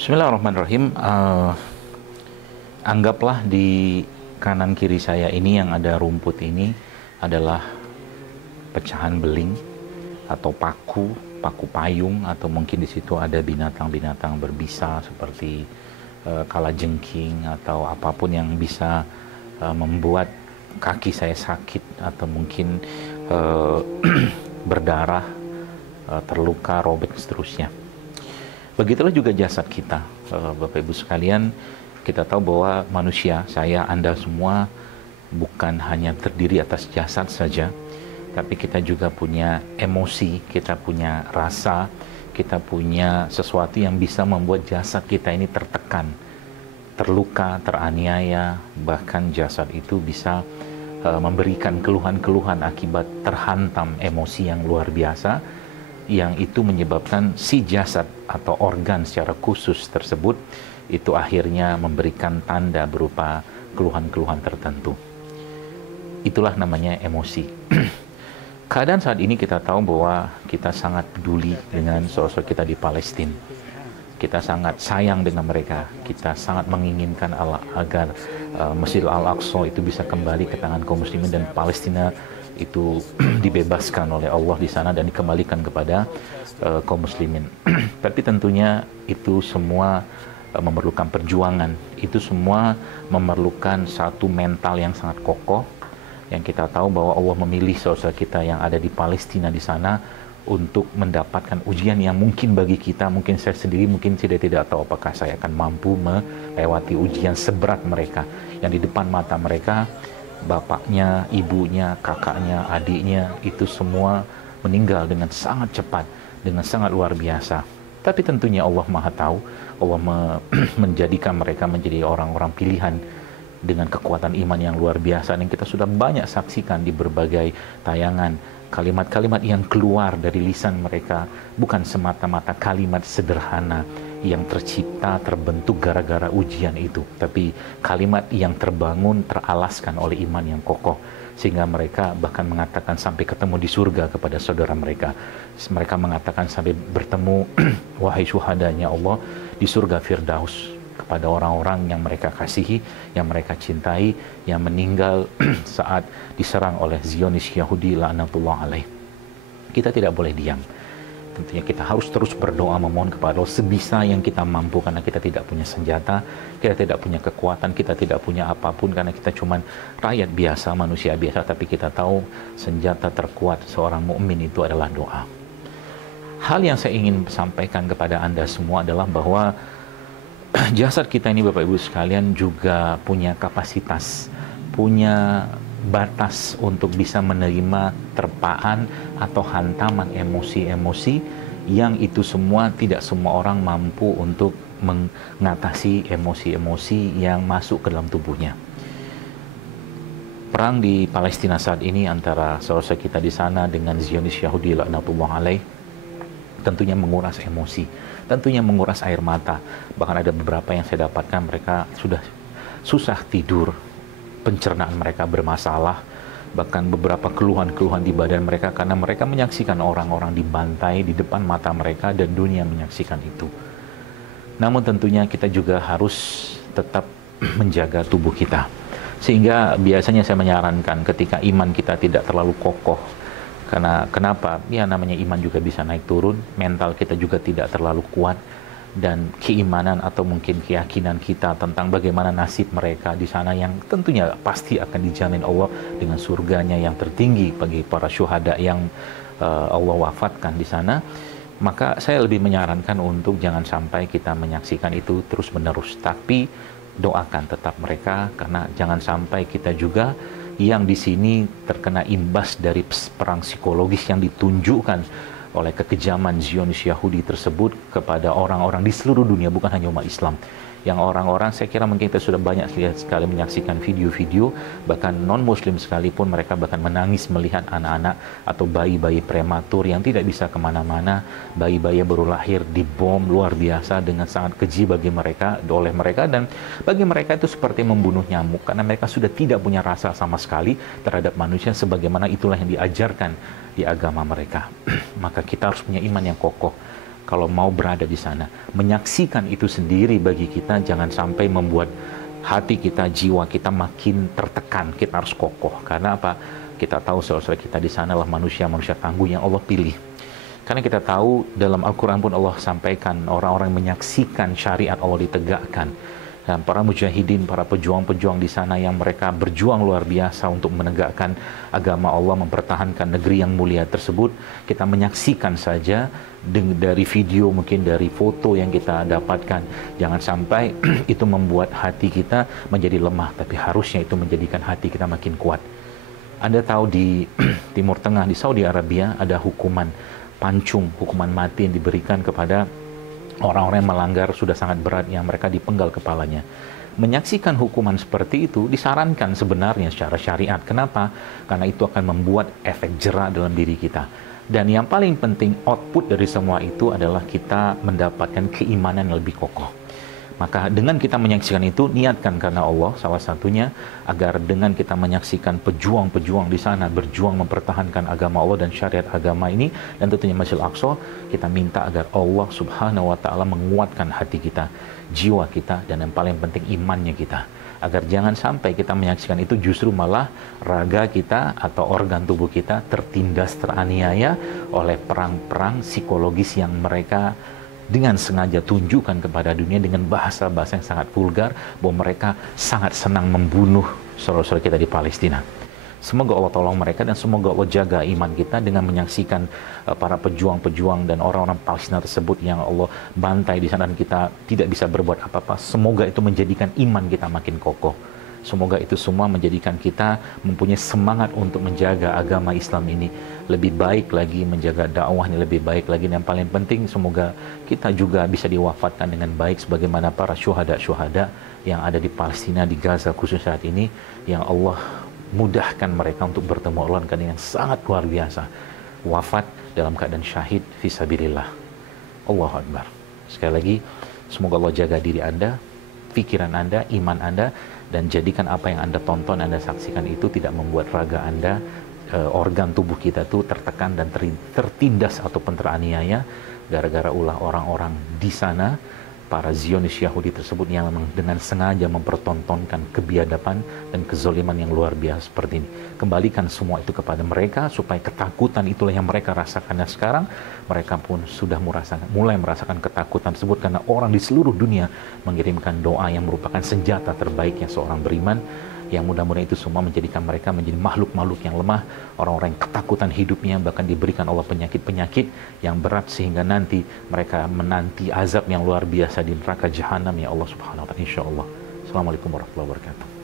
Bismillahirrahmanirrahim. Anggaplah di kanan kiri saya ini yang ada rumput ini adalah pecahan beling atau paku payung, atau mungkin di situ ada binatang-binatang berbisa seperti kalajengking atau apapun yang bisa membuat kaki saya sakit atau mungkin berdarah, terluka, robek, seterusnya. Begitulah juga jasad kita, Bapak Ibu sekalian. Kita tahu bahwa manusia, saya, Anda semua, bukan hanya terdiri atas jasad saja, tapi kita juga punya emosi, kita punya rasa, kita punya sesuatu yang bisa membuat jasad kita ini tertekan, terluka, teraniaya. Bahkan jasad itu bisa memberikan keluhan-keluhan akibat terhantam emosi yang luar biasa, yang itu menyebabkan si jasad atau organ secara khusus tersebut itu akhirnya memberikan tanda berupa keluhan-keluhan tertentu. Itulah namanya emosi. Keadaan saat ini kita tahu bahwa kita sangat peduli dengan saudara kita di Palestina. Kita sangat sayang dengan mereka. Kita sangat menginginkan agar Masjid Al-Aqsa itu bisa kembali ke tangan kaum muslimin dan Palestina itu dibebaskan oleh Allah di sana dan dikembalikan kepada kaum muslimin. Tapi tentunya itu semua memerlukan perjuangan. Itu semua memerlukan satu mental yang sangat kokoh. Yang kita tahu bahwa Allah memilih saudara kita yang ada di Palestina di sana untuk mendapatkan ujian yang mungkin bagi kita, mungkin saya sendiri mungkin tidak tahu apakah saya akan mampu melewati ujian seberat mereka, yang di depan mata mereka bapaknya, ibunya, kakaknya, adiknya itu semua meninggal dengan sangat cepat, dengan sangat luar biasa. Tapi tentunya Allah Maha Tahu. Allah menjadikan mereka menjadi orang-orang pilihan dengan kekuatan iman yang luar biasa, dan kita sudah banyak saksikan di berbagai tayangan. Kalimat-kalimat yang keluar dari lisan mereka bukan semata-mata kalimat sederhana yang tercipta, terbentuk gara-gara ujian itu, tapi kalimat yang terbangun, teralaskan oleh iman yang kokoh, sehingga mereka bahkan mengatakan sampai ketemu di surga kepada saudara mereka. Mereka mengatakan sampai bertemu wahai syuhadanya Allah di surga Firdaus, kepada orang-orang yang mereka kasihi, yang mereka cintai, yang meninggal saat diserang oleh Zionis Yahudi laknatullah alaih. Kita tidak boleh diam. Tentunya kita harus terus berdoa, memohon kepada Allah sebisa yang kita mampu, karena kita tidak punya senjata, kita tidak punya kekuatan, kita tidak punya apapun, karena kita cuma rakyat biasa, manusia biasa. Tapi kita tahu senjata terkuat seorang mukmin itu adalah doa. Hal yang saya ingin sampaikan kepada Anda semua adalah bahwa jasad kita ini, Bapak Ibu sekalian, juga punya kapasitas, punya batas untuk bisa menerima terpaan atau hantaman emosi-emosi yang itu semua tidak semua orang mampu untuk mengatasi emosi-emosi yang masuk ke dalam tubuhnya. Perang di Palestina saat ini antara saudara kita di sana dengan Zionis Yahudi laknatullah alaih tentunya menguras emosi, tentunya menguras air mata. Bahkan ada beberapa yang saya dapatkan mereka sudah susah tidur, pencernaan mereka bermasalah, bahkan beberapa keluhan-keluhan di badan mereka karena mereka menyaksikan orang-orang dibantai di depan mata mereka dan dunia menyaksikan itu. Namun tentunya kita juga harus tetap menjaga tubuh kita. Sehingga biasanya saya menyarankan ketika iman kita tidak terlalu kokoh, karena kenapa? Ya namanya iman juga bisa naik turun, mental kita juga tidak terlalu kuat, dan keimanan atau mungkin keyakinan kita tentang bagaimana nasib mereka di sana yang tentunya pasti akan dijamin Allah dengan surganya yang tertinggi bagi para syuhada yang Allah wafatkan di sana. Maka saya lebih menyarankan untuk jangan sampai kita menyaksikan itu terus-menerus, tapi doakan tetap mereka, karena jangan sampai kita juga yang di sini terkena imbas dari perang psikologis yang ditunjukkan oleh kekejaman Zionis Yahudi tersebut kepada orang-orang di seluruh dunia, bukan hanya umat Islam. Yang orang-orang, saya kira mungkin kita sudah banyak sekali menyaksikan video-video, bahkan non-muslim sekalipun mereka bahkan menangis melihat anak-anak atau bayi-bayi prematur yang tidak bisa kemana-mana, bayi-bayi yang baru lahir dibom luar biasa dengan sangat keji bagi mereka, oleh mereka, dan bagi mereka itu seperti membunuh nyamuk, karena mereka sudah tidak punya rasa sama sekali terhadap manusia, sebagaimana itulah yang diajarkan di agama mereka. Maka kita harus punya iman yang kokoh. kalau mau berada di sana. Menyaksikan itu sendiri bagi kita jangan sampai membuat hati kita, jiwa kita makin tertekan. Kita harus kokoh. Karena apa? Kita tahu saudara-saudara kita di sana adalah manusia-manusia tangguh yang Allah pilih. Karena kita tahu dalam Al-Quran pun Allah sampaikan orang-orang menyaksikan syariat Allah ditegakkan. Dan para mujahidin, para pejuang-pejuang di sana yang mereka berjuang luar biasa untuk menegakkan agama Allah, mempertahankan negeri yang mulia tersebut, kita menyaksikan saja dari video, mungkin dari foto yang kita dapatkan. Jangan sampai itu membuat hati kita menjadi lemah, tapi harusnya itu menjadikan hati kita makin kuat. Anda tahu di Timur Tengah, di Saudi Arabia, ada hukuman pancung, hukuman mati yang diberikan kepada orang-orang yang melanggar sudah sangat berat yang mereka dipenggal kepalanya. Menyaksikan hukuman seperti itu disarankan sebenarnya secara syariat. Kenapa? Karena itu akan membuat efek jera dalam diri kita. Dan yang paling penting, output dari semua itu adalah kita mendapatkan keimanan yang lebih kokoh. Maka dengan kita menyaksikan itu, niatkan karena Allah salah satunya, agar dengan kita menyaksikan pejuang-pejuang di sana berjuang mempertahankan agama Allah dan syariat agama ini, dan tentunya Masjidil Aqsa, kita minta agar Allah Subhanahu wa Ta'ala menguatkan hati kita, jiwa kita, dan yang paling penting imannya kita. Agar jangan sampai kita menyaksikan itu justru malah raga kita atau organ tubuh kita tertindas, teraniaya oleh perang-perang psikologis yang mereka dengan sengaja tunjukkan kepada dunia dengan bahasa-bahasa yang sangat vulgar, bahwa mereka sangat senang membunuh saudara-saudara kita di Palestina. Semoga Allah tolong mereka dan semoga Allah jaga iman kita dengan menyaksikan para pejuang-pejuang dan orang-orang Palestina tersebut yang Allah bantai di sana dan kita tidak bisa berbuat apa-apa. Semoga itu menjadikan iman kita makin kokoh. Semoga itu semua menjadikan kita mempunyai semangat untuk menjaga agama Islam ini lebih baik lagi, menjaga dakwahnya lebih baik lagi, dan yang paling penting semoga kita juga bisa diwafatkan dengan baik sebagaimana para syuhada-syuhada yang ada di Palestina, di Gaza khusus saat ini, yang Allah mudahkan mereka untuk bertemu Allah dengan yang sangat luar biasa, wafat dalam keadaan syahid fisabilillah. Allahu Akbar. Sekali lagi, semoga Allah jaga diri Anda, pikiran Anda, iman Anda, dan jadikan apa yang Anda tonton, Anda saksikan itu tidak membuat raga Anda, organ tubuh kita itu tertekan dan tertindas ataupun teraniaya gara-gara ulah orang-orang di sana, para Zionis Yahudi tersebut yang memang dengan sengaja mempertontonkan kebiadaban dan kezoliman yang luar biasa seperti ini. Kembalikan semua itu kepada mereka supaya ketakutan itulah yang mereka rasakan. Dan sekarang mereka pun sudah mulai merasakan ketakutan tersebut karena orang di seluruh dunia mengirimkan doa yang merupakan senjata terbaiknya seorang beriman, yang mudah-mudahan itu semua menjadikan mereka menjadi makhluk-makhluk yang lemah, orang-orang yang ketakutan hidupnya, bahkan diberikan Allah penyakit-penyakit yang berat sehingga nanti mereka menanti azab yang luar biasa di neraka jahanam, ya Allah Subhanahu wa Ta'ala, insyaallah. Assalamualaikum warahmatullahi wabarakatuh.